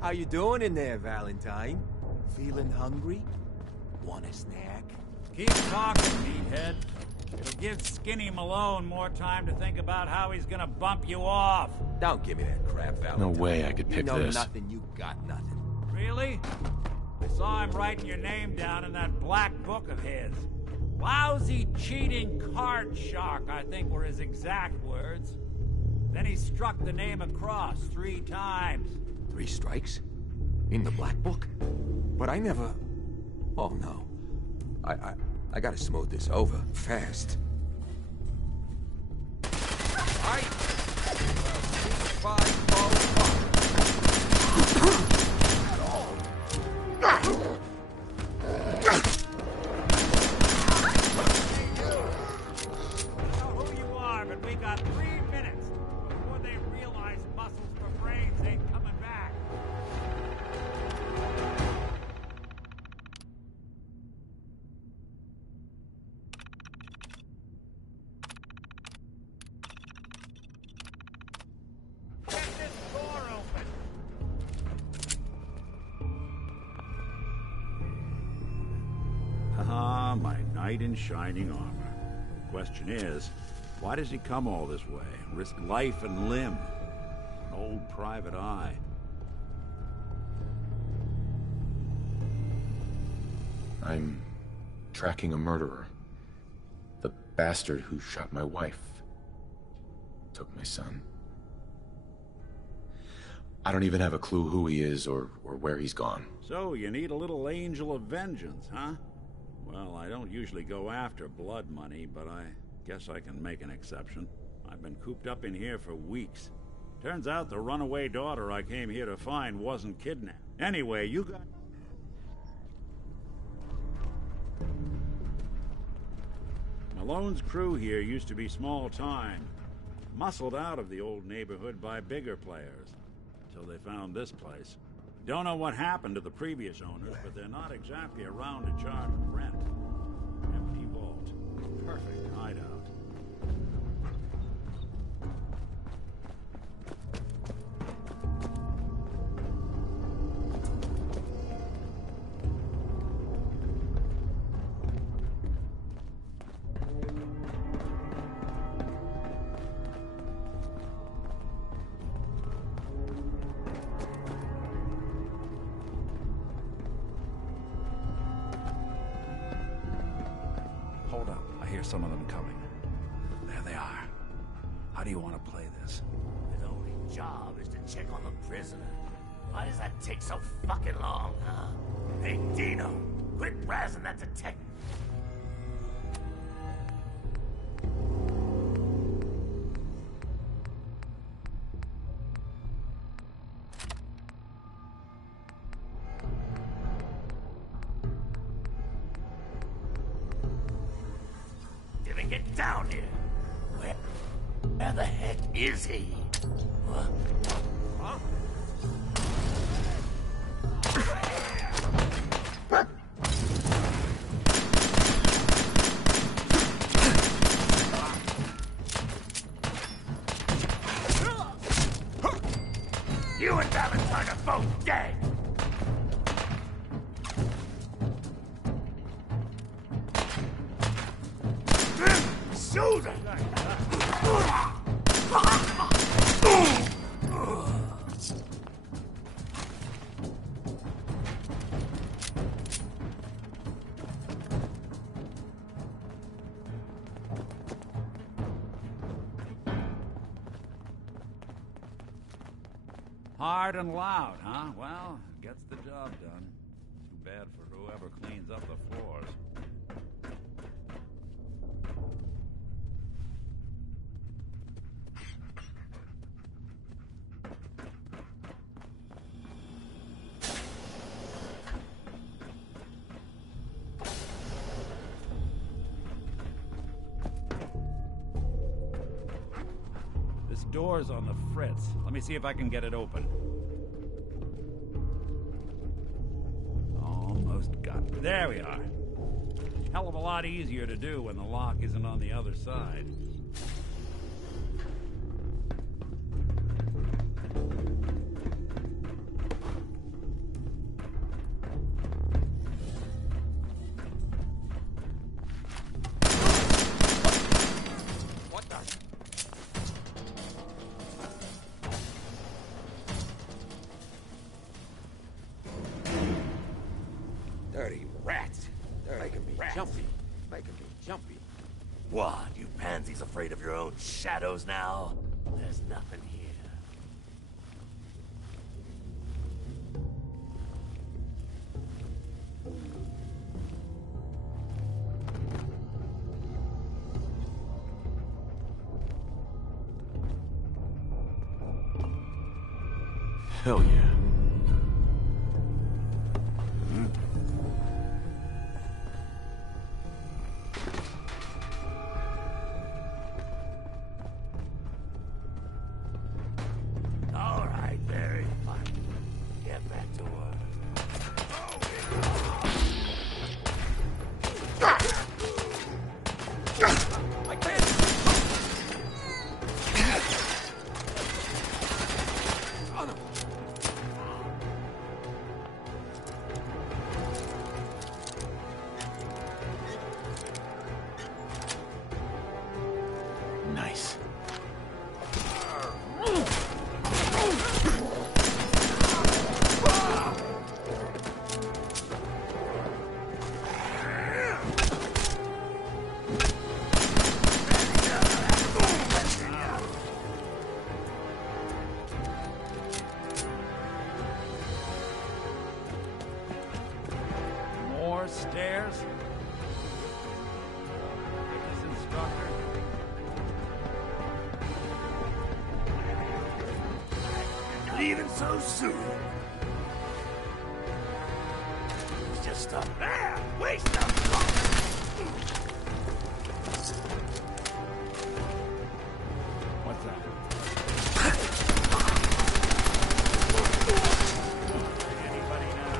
How you doing in there, Valentine? Feeling hungry? Want a snack? Keep talking, meathead. It'll give Skinny Malone more time to think about how he's gonna bump you off. Don't give me that crap, Valentine. No way I could pick this. You know this. nothing, you got nothing. Really? I saw him writing your name down in that black book of his. Lousy, cheating card shark, I think were his exact words. Then he struck the name across 3 times. 3 strikes? In the black book? But I never... Oh, no. I gotta smooth this over, fast. All right. 5, 4, Who you are, but we got 3 minutes before they realize muscles for brains ain't coming back. Get this door open. Ah, my knight in shining armor. The question is, why does he come all this way? Risk life and limb? An old private eye. I'm tracking a murderer. The bastard who shot my wife. Took my son. I don't even have a clue who he is or where he's gone. So, you need a little angel of vengeance, huh? Well, I don't usually go after blood money, but I guess I can make an exception. I've been cooped up in here for weeks. Turns out the runaway daughter I came here to find wasn't kidnapped. Anyway, you got... Malone's crew here used to be small time. Muscled out of the old neighborhood by bigger players. Until they found this place. Don't know what happened to the previous owners, but they're not exactly around to charge rent. Empty vault. Perfect hideout. Hold up. I hear some of them coming. There they are. How do you want to play this? His only job is to check on the prisoner. Why does that take so fucking long, huh? Hey, Dino, quit razzing that detective. Didn't get down here. Where the heck is he? What? Huh? You and Valentine are both dead! Shoulder! Hard and loud, huh? Well, gets the job done. Too bad for whoever cleans up the floors. This door's on the fritz. Let me see if I can get it open. Almost got it. There we are. Hell of a lot easier to do when the lock isn't on the other side. jumpy. What, you pansies afraid of your own shadows now? There's nothing here. Hell yeah. All right, very fine. Get back to work. I can't. Oh, no. Nice. More stairs? This instructor? Leaving so soon. It's just a bad waste of time. What's that? Anybody now?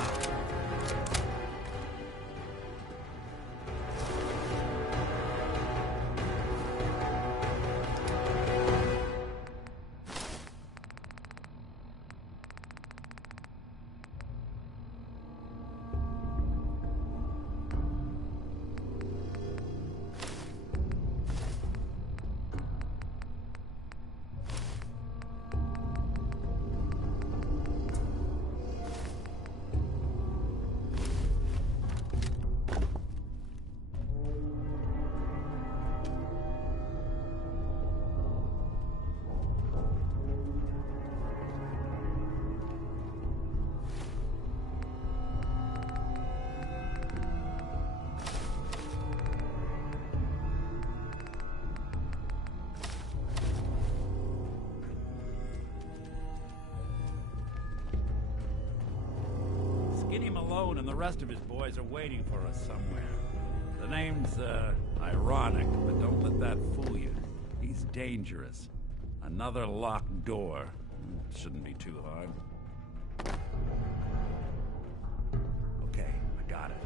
Skinny Malone and the rest of his boys are waiting for us somewhere. The name's, ironic, but don't let that fool you. He's dangerous. Another locked door. Shouldn't be too hard. Okay, I got it.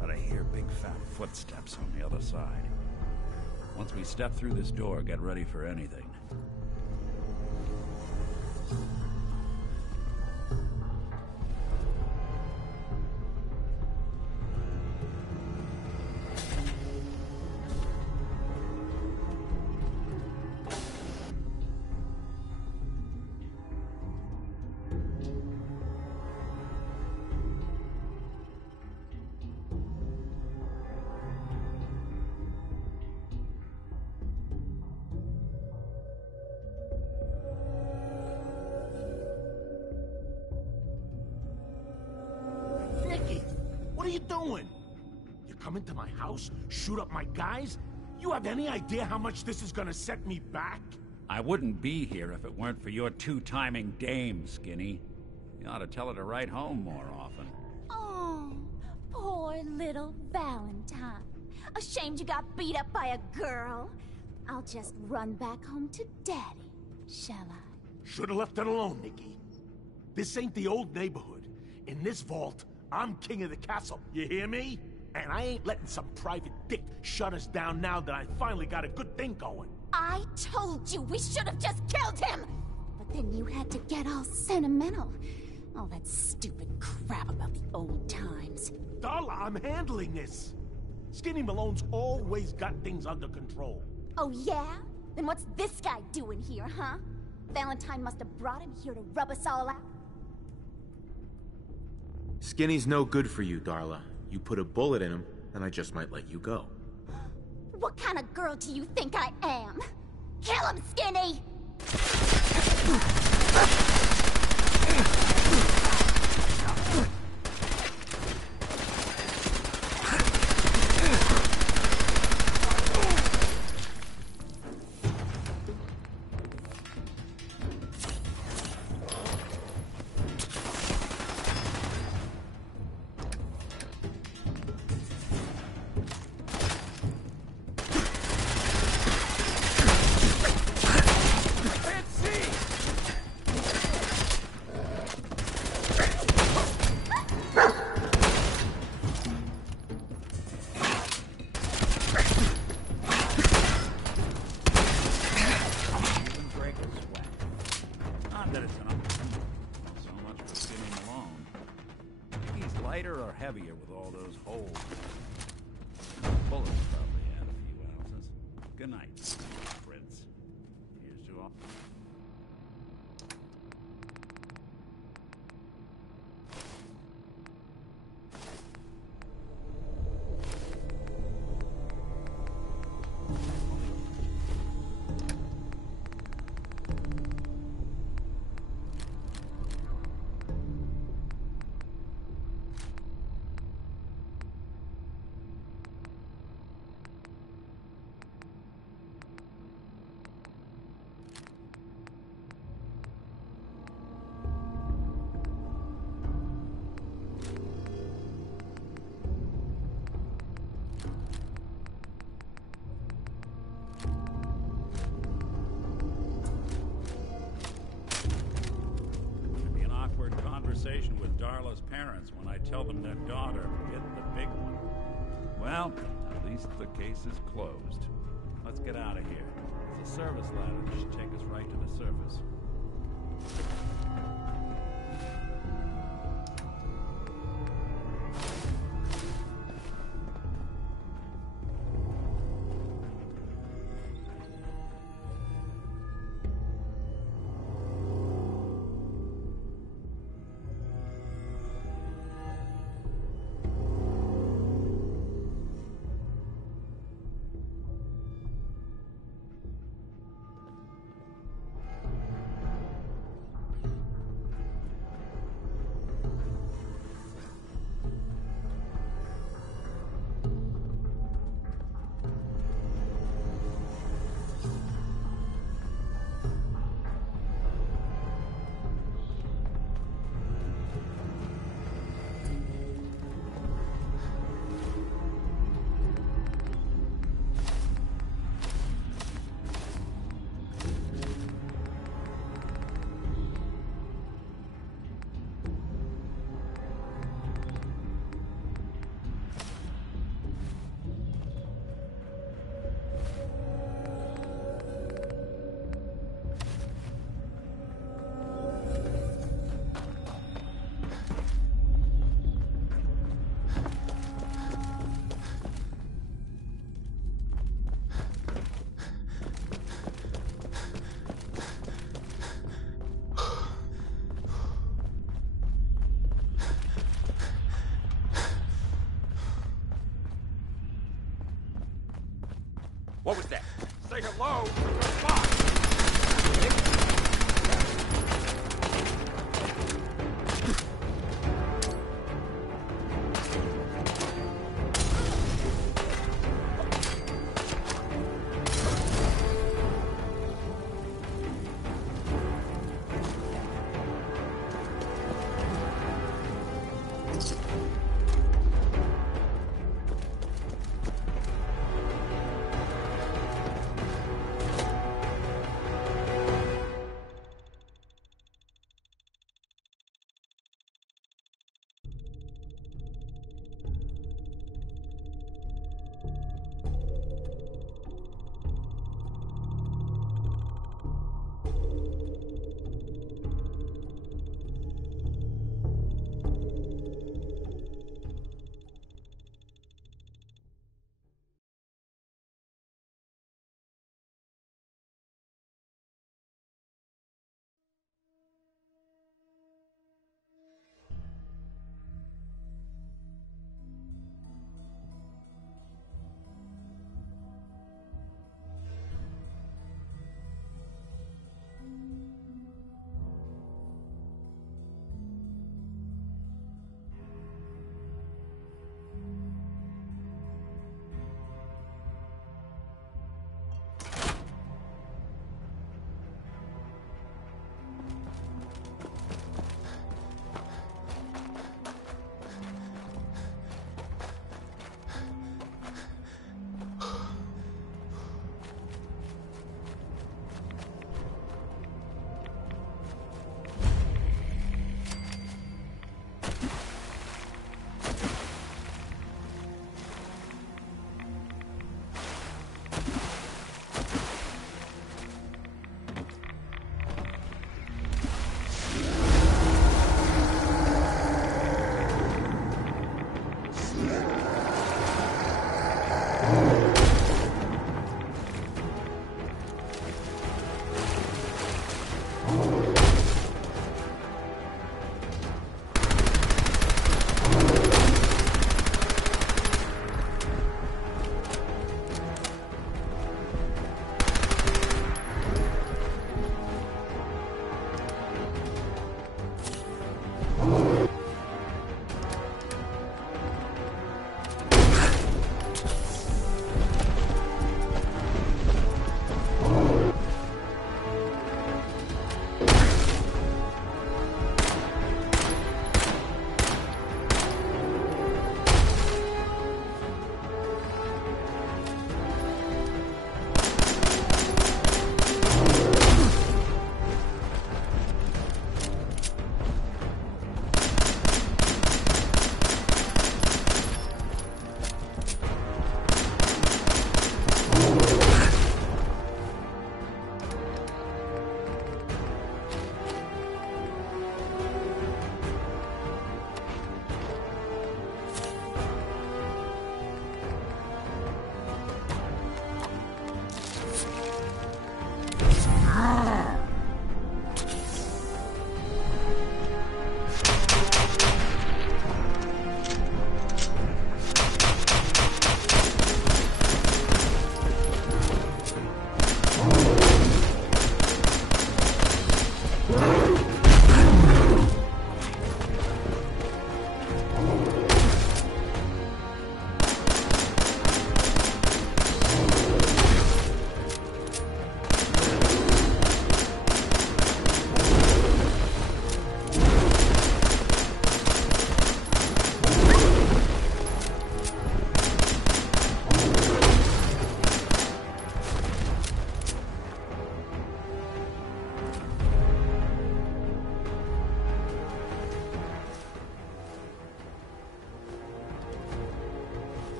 But I hear big fat footsteps on the other side. Once we step through this door, get ready for anything. Nicky, what are you doing? You come into my house, shoot up my guys? You have any idea how much this is gonna set me back? I wouldn't be here if it weren't for your two-timing dame, Skinny. You ought to tell her to write home more often. Oh, poor little Valentine. Ashamed you got beat up by a girl. I'll just run back home to Daddy, shall I? Should've left it alone, Nicky. This ain't the old neighborhood. In this vault, I'm king of the castle, you hear me? And I ain't letting some private dick shut us down now that I finally got a good thing going. I told you we should have just killed him! But then you had to get all sentimental. All that stupid crap about the old times. Darla, I'm handling this. Skinny Malone's always got things under control. Oh yeah? Then what's this guy doing here, huh? Valentine must have brought him here to rub us all out. Skinny's no good for you, Darla. You put a bullet in him, and I just might let you go. What kind of girl do you think I am? Kill him, Skinny! Lighter or heavier with all those holes? Bullets probably add a few ounces. Good night, Prince. Here's to all. Conversation with Darla's parents when I tell them their daughter hit the big one. Well, at least the case is closed. Let's get out of here. There's a service ladder that should take us right to the surface. What was that? Say hello to the box!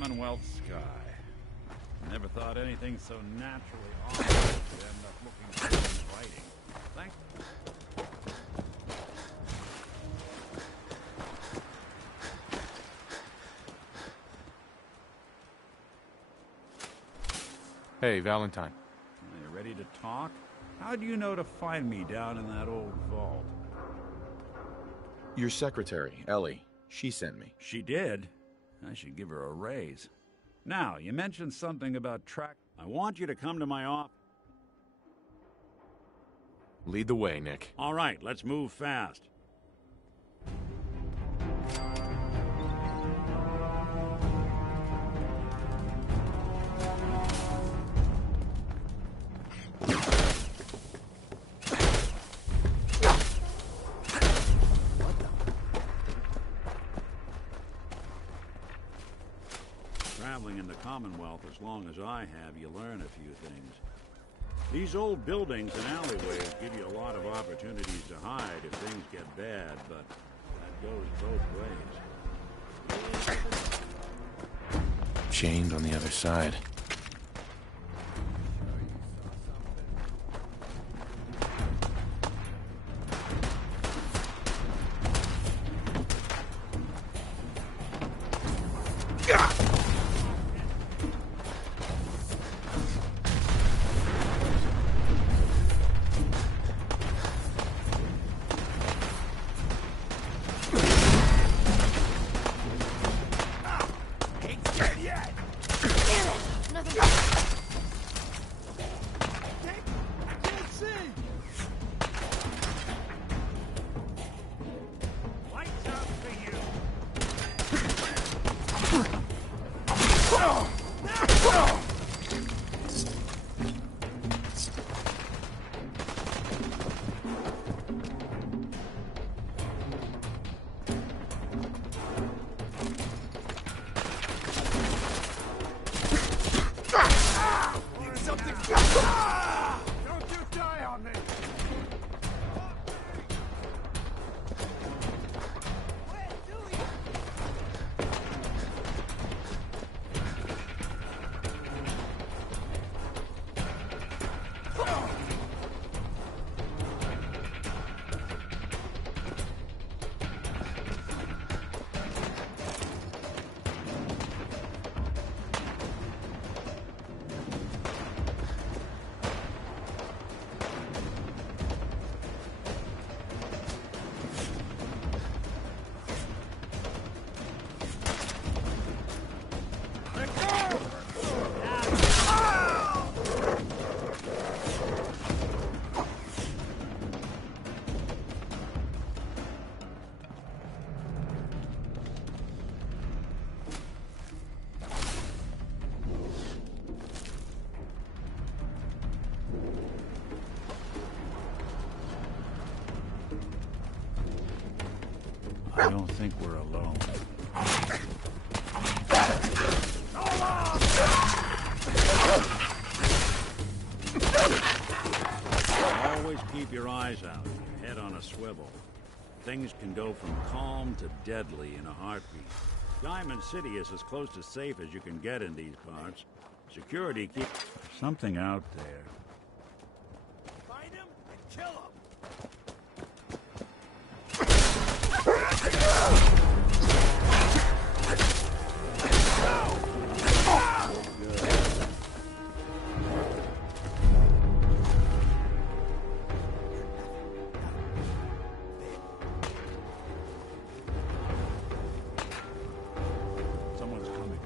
Commonwealth sky. Never thought anything so naturally awesome would end up looking so inviting. Thank you. Hey, Valentine. Are you ready to talk? How do you know to find me down in that old vault? Your secretary, Ellie. She sent me. She did? I should give her a raise. Now, you mentioned something about track. I want you to come to my office. Lead the way, Nick. All right, let's move fast. Traveling in the Commonwealth as long as I have, you learn a few things. These old buildings and alleyways give you a lot of opportunities to hide if things get bad, but that goes both ways. Chained on the other side. I don't think we're alone. Always keep your eyes out, your head on a swivel. Things can go from calm to deadly in a heartbeat. Diamond City is as close to safe as you can get in these parts. Security keeps... There's something out there. Find him and kill him! Someone's coming.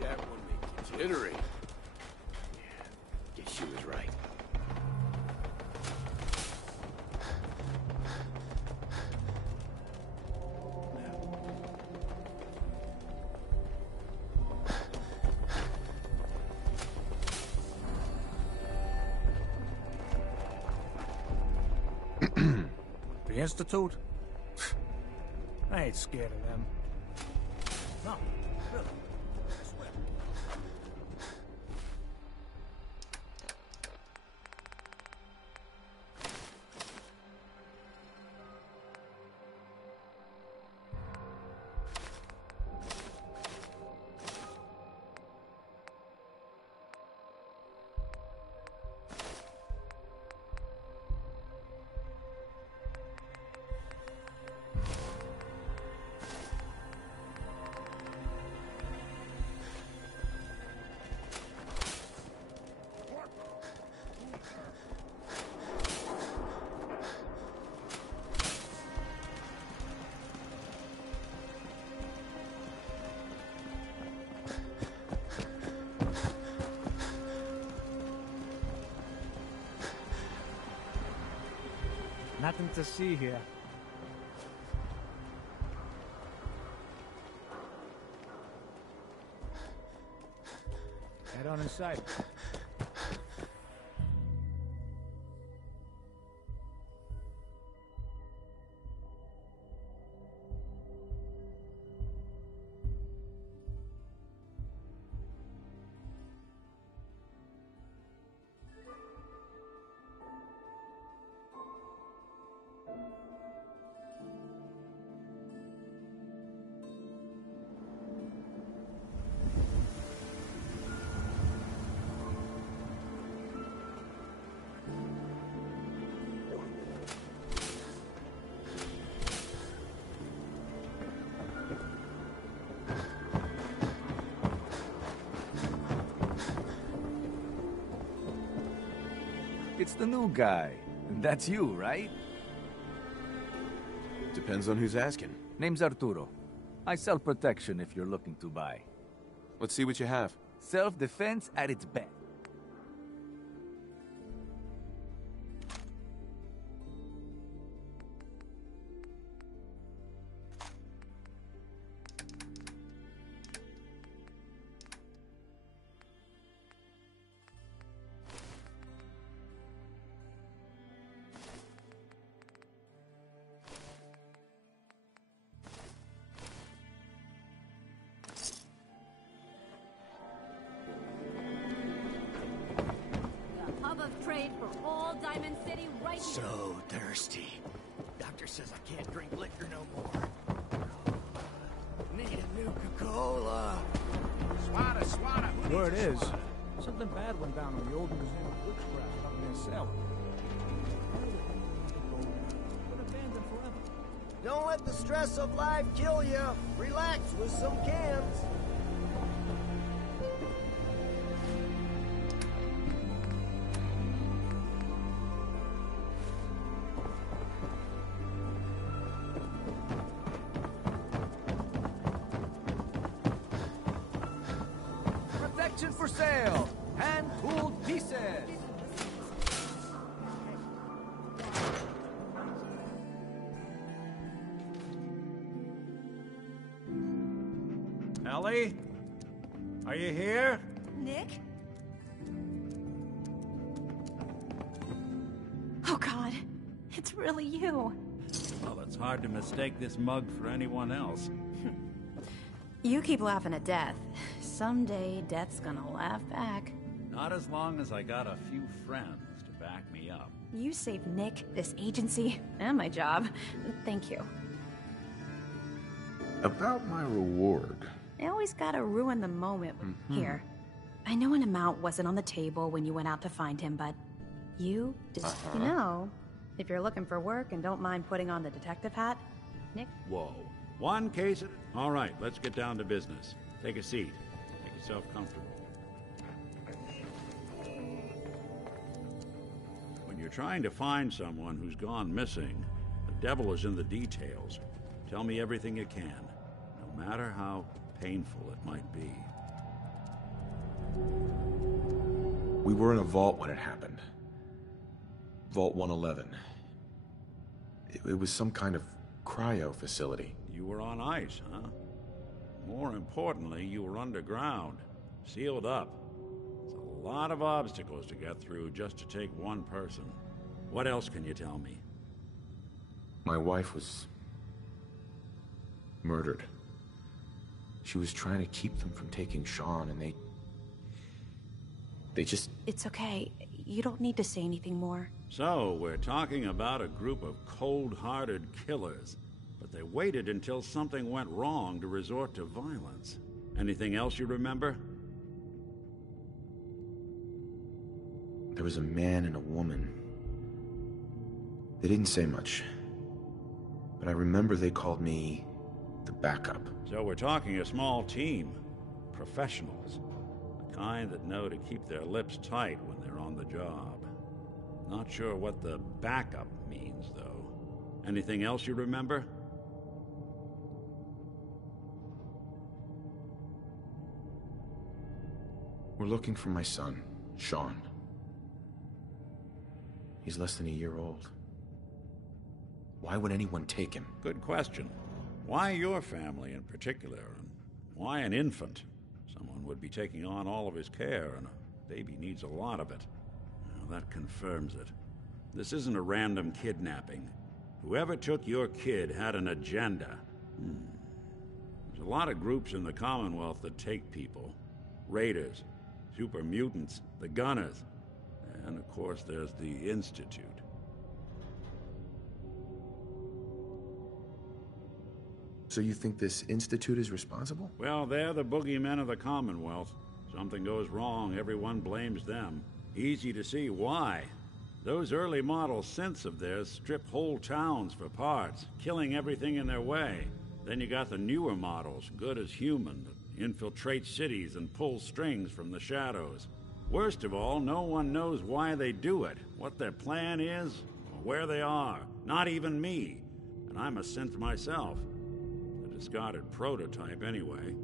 That one make you jittery. Yeah, guess she was right. The Institute? I ain't scared of them. No, really. I swear. Nothing to see here. Head on inside. It's the new guy. That's you, right? Depends on who's asking. Name's Arturo. I sell protection if you're looking to buy. Let's see what you have. Self-defense at its best. Hub of trade for all Diamond City right here. So thirsty. Doctor says I can't drink liquor no more. Need a Nuka-Cola. Swada. Word is, something bad went down on the old Museum of Witchcraft up near Salem. Been abandoned forever. Don't let the stress of life kill you. Relax with some cans. Protection for sale! Hand-tooled pieces! Ellie? Are you here? Nick? Oh God, it's really you. Well, it's hard to mistake this mug for anyone else. You keep laughing at death. Someday, death's gonna laugh back. Not as long as I got a few friends to back me up. You saved Nick, this agency, and my job. Thank you. About my reward. I always gotta ruin the moment here. I know an amount wasn't on the table when you went out to find him, but you just, you know, if you're looking for work and don't mind putting on the detective hat, Nick. Whoa. One case at... All right, let's get down to business. Take a seat. Make yourself comfortable. When you're trying to find someone who's gone missing, the devil is in the details. Tell me everything you can, no matter how painful it might be. We were in a vault when it happened. Vault 111. It was some kind of cryo facility. You were on ice, huh? More importantly, you were underground, sealed up. It's a lot of obstacles to get through just to take one person. What else can you tell me? My wife was murdered. She was trying to keep them from taking Sean, and they just... It's okay. You don't need to say anything more. So, we're talking about a group of cold-hearted killers, but they waited until something went wrong to resort to violence. Anything else you remember? There was a man and a woman. They didn't say much, but I remember they called me the backup. So we're talking a small team. Professionals. The kind that know to keep their lips tight when they're on the job. Not sure what the backup means, though. Anything else you remember? We're looking for my son, Sean. He's less than a year old. Why would anyone take him? Good question. Why your family in particular, and why an infant? Someone would be taking on all of his care, and a baby needs a lot of it. Well, that confirms it. This isn't a random kidnapping. Whoever took your kid had an agenda. There's a lot of groups in the Commonwealth that take people. Raiders, super mutants, the Gunners, and of course there's the Institute. So you think this Institute is responsible? Well, they're the boogeymen of the Commonwealth. Something goes wrong, everyone blames them. Easy to see why. Those early model synths of theirs strip whole towns for parts, killing everything in their way. Then you got the newer models, good as human, that infiltrate cities and pull strings from the shadows. Worst of all, no one knows why they do it, what their plan is, or where they are. Not even me. And I'm a synth myself. A discarded prototype, anyway.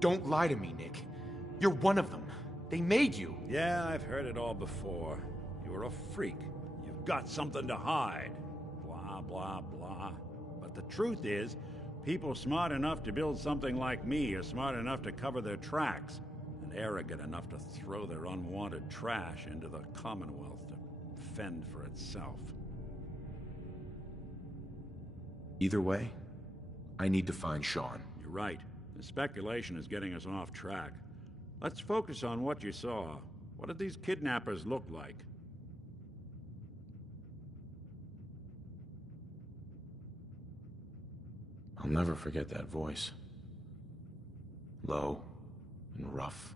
Don't lie to me, Nick. You're one of them. They made you. Yeah, I've heard it all before. You're a freak. You've got something to hide. Blah, blah, blah. But the truth is, people smart enough to build something like me are smart enough to cover their tracks, and arrogant enough to throw their unwanted trash into the Commonwealth to fend for itself. Either way, I need to find Sean. You're right. The speculation is getting us off track. Let's focus on what you saw. What did these kidnappers look like? I'll never forget that voice. Low and rough.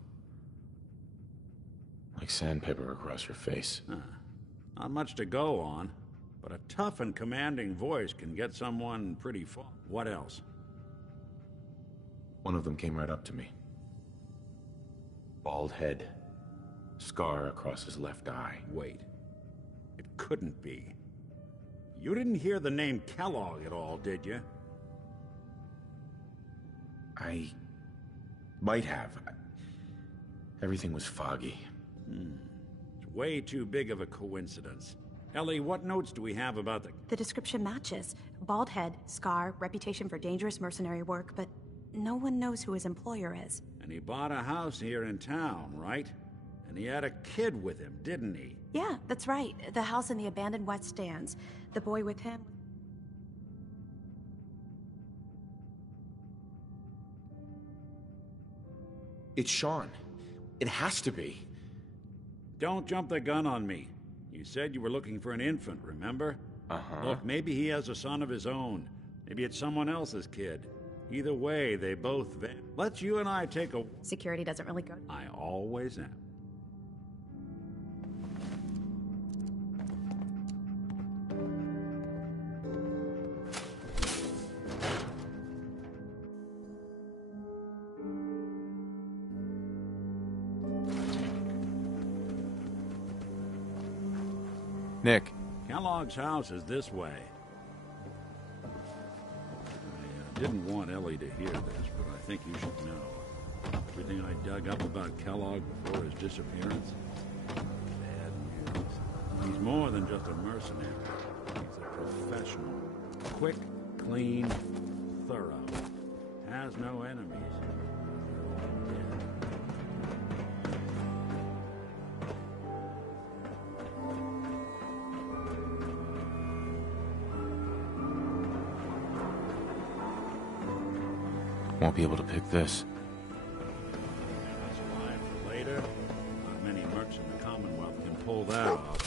Like sandpaper across your face. Not much to go on, but a tough and commanding voice can get someone pretty far. What else? One of them came right up to me. Bald head. Scar across his left eye. Wait. It couldn't be. You didn't hear the name Kellogg at all, did you? I might have. Everything was foggy. It's way too big of a coincidence. Ellie, what notes do we have about the... The description matches. Bald head, scar, reputation for dangerous mercenary work, but no one knows who his employer is. And he bought a house here in town, right? And he had a kid with him, didn't he? Yeah, that's right. The house in the abandoned West Stands. The boy with him... It's Sean. It has to be. Don't jump the gun on me. You said you were looking for an infant, remember? Look, maybe he has a son of his own. Maybe it's someone else's kid. Either way, they both Let's you and I take a... Security doesn't really go... I always am. Nick. Kellogg's house is this way. Didn't want Ellie to hear this, but I think you should know. Everything I dug up about Kellogg before his disappearance? Bad news. He's more than just a mercenary. He's a professional. Quick, clean, thorough. Has no enemies. Won't be able to pick this. That's a line for later. Not many mercs in the Commonwealth can pull that off.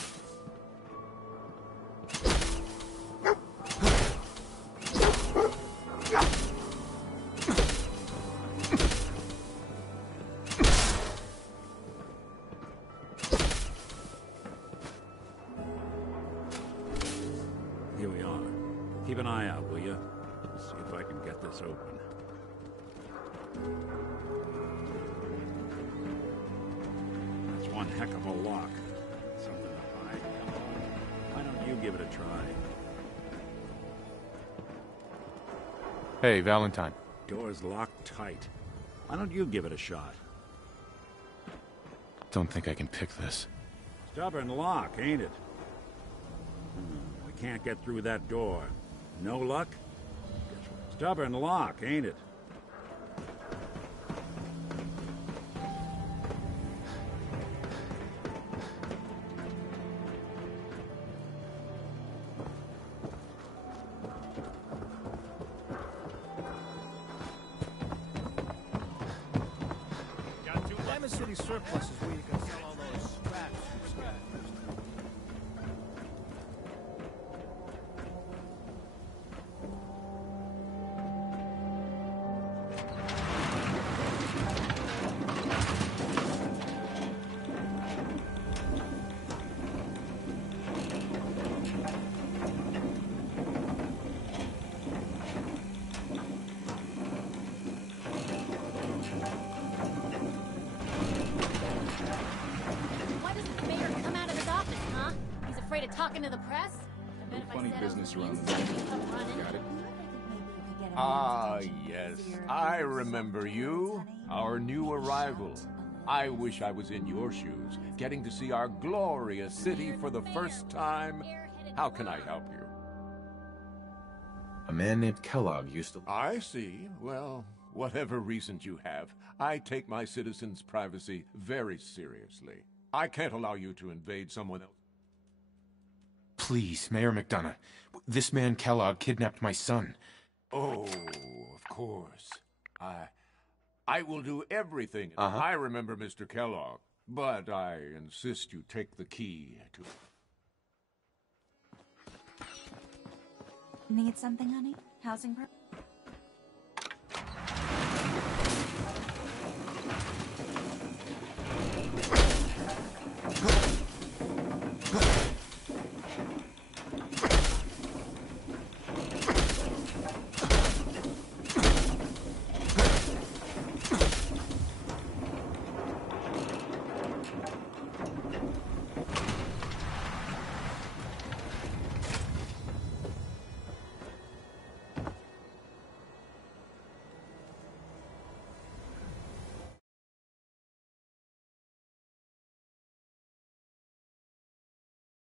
Here we are. Keep an eye out, will you? See if I can get this open. That's one heck of a lock. Something to hide. Why don't you give it a try? Hey, Valentine. Door's locked tight. Why don't you give it a shot? Don't think I can pick this. Stubborn lock, ain't it? We can't get through that door. No luck? Stubborn lock, ain't it? Diamond City Surplus is where you can sell all those scraps you've scattered. Why doesn't the mayor come out of his office, huh? He's afraid of talking to the press? I bet if I Funny said I was business on the around inside, the he'd come running. Got it? Ah, yes. I remember you. Our new arrival. I wish I was in your shoes, getting to see our glorious city for the first time. How can I help you? A man named Kellogg used to... I see. Well, whatever reasons you have, I take my citizens' privacy very seriously. I can't allow you to invade someone else. Please, Mayor McDonough. This man Kellogg kidnapped my son. Oh, of course. I will do everything. I remember Mr. Kellogg, but I insist you take the key to... Need something, honey? Housing